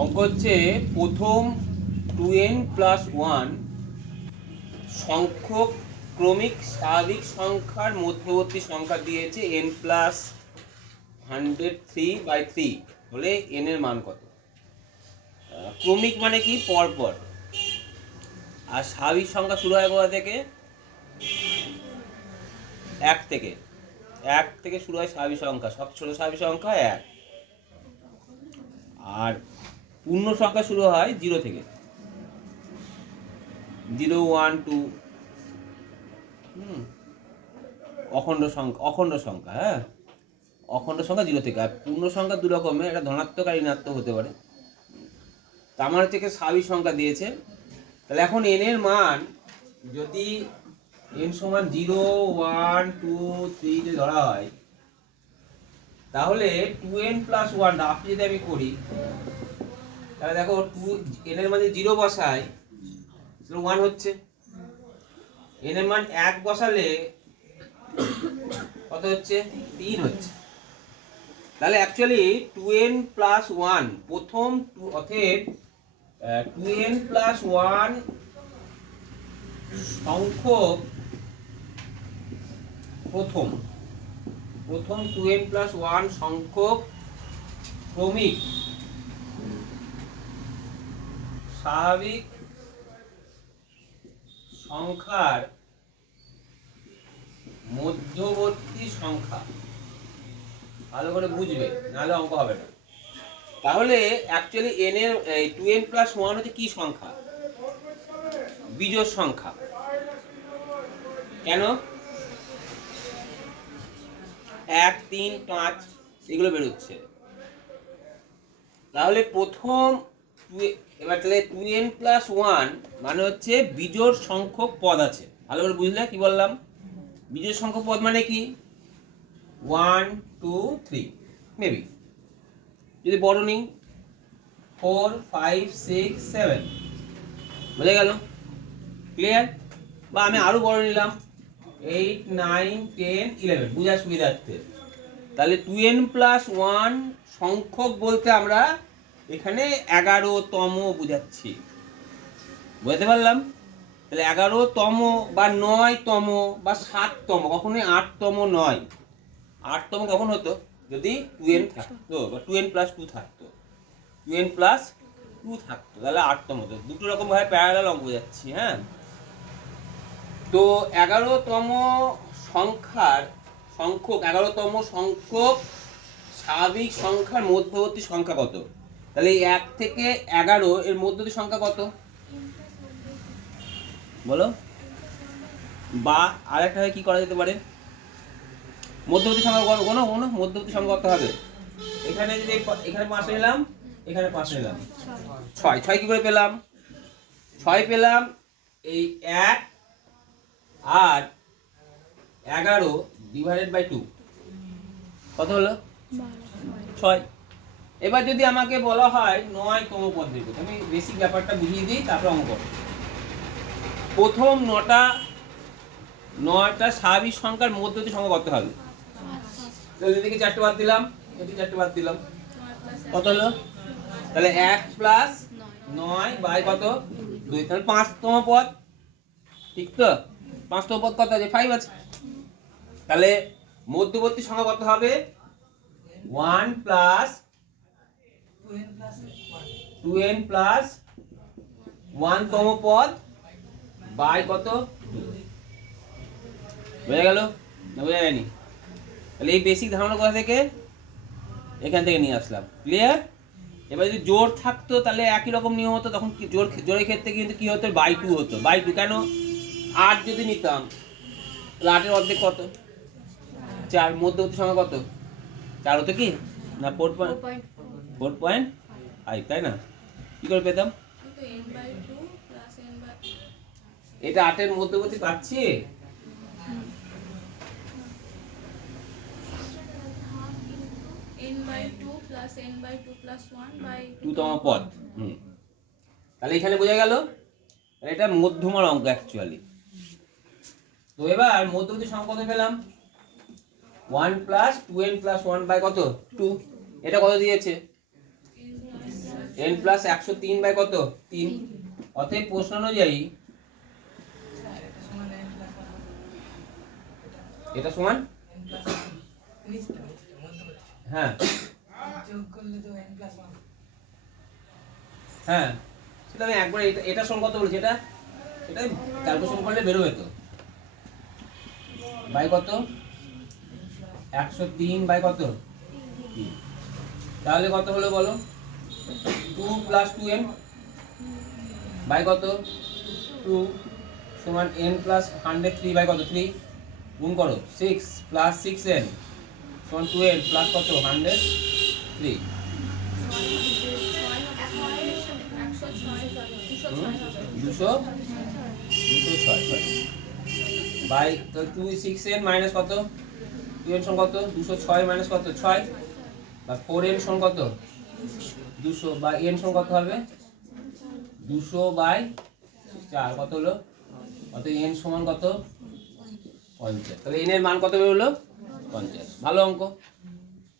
অঙ্ক হচ্ছে প্রথম 2n + 1 সংখ্যক ক্রমিক স্বাভাবিক সংখ্যার মধ্যবর্তী সংখ্যা দিয়েছে n + 103/3 হলে n এর মান কত? ক্রমিক মানে কি? পরপর। আর স্বাভাবিক সংখ্যা শুরু হয় কোথা থেকে? 1 থেকে। 1 থেকে শুরু হয় স্বাভাবিক সংখ্যা, সব ছোট স্বাভাবিক সংখ্যা 1। আর পূর্ণ সংখ্যা শুরু হয় 0 থেকে, 0 1 2। অখণ্ড সংখ্যা, হ্যাঁ, অখণ্ড সংখ্যা 0 থেকে। আর পূর্ণ সংখ্যা দু রকমের, একটা ধনাত্মক আর ঋণাত্মক হতে পারে। তা আমার থেকে স্বাভাবিক সংখ্যা দিয়েছে, তাহলে এখন n এর মান যদি n সমান 0 1 2 3 যদি ধরা হয়, তাহলে 2n + 1 রাফলি যদি আমি করি, তাহলে দেখো n এর মান 0 বসাই 1 হচ্ছে, n এর মান 1 বসালে কত হচ্ছে? 3 হচ্ছে। তাহলে অ্যাকচুয়ালি 2n + 1 প্রথম, অতএব 2n + 1 সংখ্যক প্রথম 2n + 1 সংখ্যক ক্রমিক স্বাভাবিক সংখ্যার মধ্যবর্তী সংখ্যা। ভালো করে বুঝবে, নাহলে অঙ্ক হবে না। তাহলে অ্যাকচুয়ালি n এর 2n + 1 হচ্ছে কি সংখ্যা? বিজোড় সংখ্যা। কেন? 1 3 5 এগুলো বেরোচ্ছে। তাহলে প্রথম এবার তাহলে 2n + 1 মানে হচ্ছে বিজোড় সংখ্যক পদ আছে। ভালো করে বুঝলে কি বললাম? বিজোড় সংখ্যক পদ মানে কি? 1 2 3 মেবি, যদি বড় নিই 4 5 6 7, বোঝা গেল? ক্লিয়ার? বা আমি আরো বড় নিলাম 8 9 10 11, বুঝার সুবিধার্থে। তাহলে 2n + 1 সংখ্যক বলতে আমরা এখানে 11তম বুঝাচ্ছি, বুঝতে পারলাম? তাহলে 11তম বা 9তম বা 7তম, কখনোই 8তম নয়। 8তম কখন হতো? যদি 2n থাকতো বা 2n + 2 থাকতো, 2n + 2 থাকতো, তাহলে 8তম হতো। দুটো রকম ভাবে প্যারালাল অঙ্ক বোঝাচ্ছি, হ্যাঁ। তো 11তম সংখ্যক স্বাভাবিক সংখ্যার মধ্যবর্তী সংখ্যা কত? তাহলে এই 1 থেকে 11 এর মধ্যবর্তী সংখ্যা কত বলো? বা আরেকটা কি করা যেতে পারে? মধ্যবর্তী সংখ্যা কোনো মধ্যবর্তী সংখ্যা কত হবে? এখানে যদি এখানে 5 নিলাম, এখানে 5 নিলাম, 6 কি করে পেলাম? 6 পেলাম এই 1 আর 11/2 কত হলো? 6। এবার যদি আমাকে বলা হয় 9তম পদ বের করতে, আমি বেসিক ব্যাপারটা বুঝিয়ে দিই, তারপর অঙ্ক করব। প্রথম 9টা স্বাভাবিক সংখ্যার মধ্যবর্তী সংখ্যা কত হবে? তাহলে এদিকে 4টে বাদ দিলাম, এদিকে 4টে বাদ দিলাম, কত হলো? তাহলে 1 + 9 কত? 2। তাহলে 5তম পদ, ঠিক তো? 5তম পদ কত আছে? 5 আছে। তাহলে মধ্যবর্তী সংখ্যা কত হবে? 1 + 2n + 1তম পদ বাই কত? 2। বোঝা গেল না বোঝা যায়নি? তাহলে এই বেসিক ধারণা কোথা থেকে? এখান থেকে নিয়ে আসলাম। ক্লিয়ার? এবার যদি জোর থাকতো তাহলে একই রকম নিয়ম হতো, তখন জোরের ক্ষেত্রে কিন্তু কি হতো? /2 হতো। /2 কেন? 8 যদি নিতাম তাহলে 8 এর অর্ধেক কত? 4। মধ্যবর্তী সংখ্যা কত? 4 হতো কি না? 4.5, তাই না? কি করে পেতাম? এটা 8 এর মধ্যবর্তী পাচ্ছি। n/2 + n/2 + 2তম পদ। তাহলে এখানে বোঝা গেল এটা মধ্যমার অঙ্ক অ্যাকচুয়ালি। তো এবার মধ্যবর্তী সংখ্যা কত পেলাম? 1 + 2n + 1 বাই কত? 2। এটা কত দিয়েছে? n প্লাস 103 বাই কত 3। অতএব প্রশ্ন অনুযায়ী এটা সমান হ্যাঁ হ্যাঁ সেটা আমি একবার এটা সমান কত বলছি, এটা ক্যালকুলেশন করলে বেরোবে তো, বাই কত 103 বাই কত 3। তাহলে কত হলো বলো 2 প্লাস 2n বাই কত 2 সমান n প্লাস 103 বাই কত 3। গুণ করো 6 প্লাস 6n সমান 2n প্লাস কত 103। 206 বাই তো 6n মাইনাস কত 2n সমান কত 206 মাইনাস কত 6 বা 4n সমান কত 200 বা n সমান কত হবে 200 বাই 4 কত হলো, অতএব n সমান কত 50। তাহলে n এর মান কত বের হলো 50। ভালো অঙ্ক।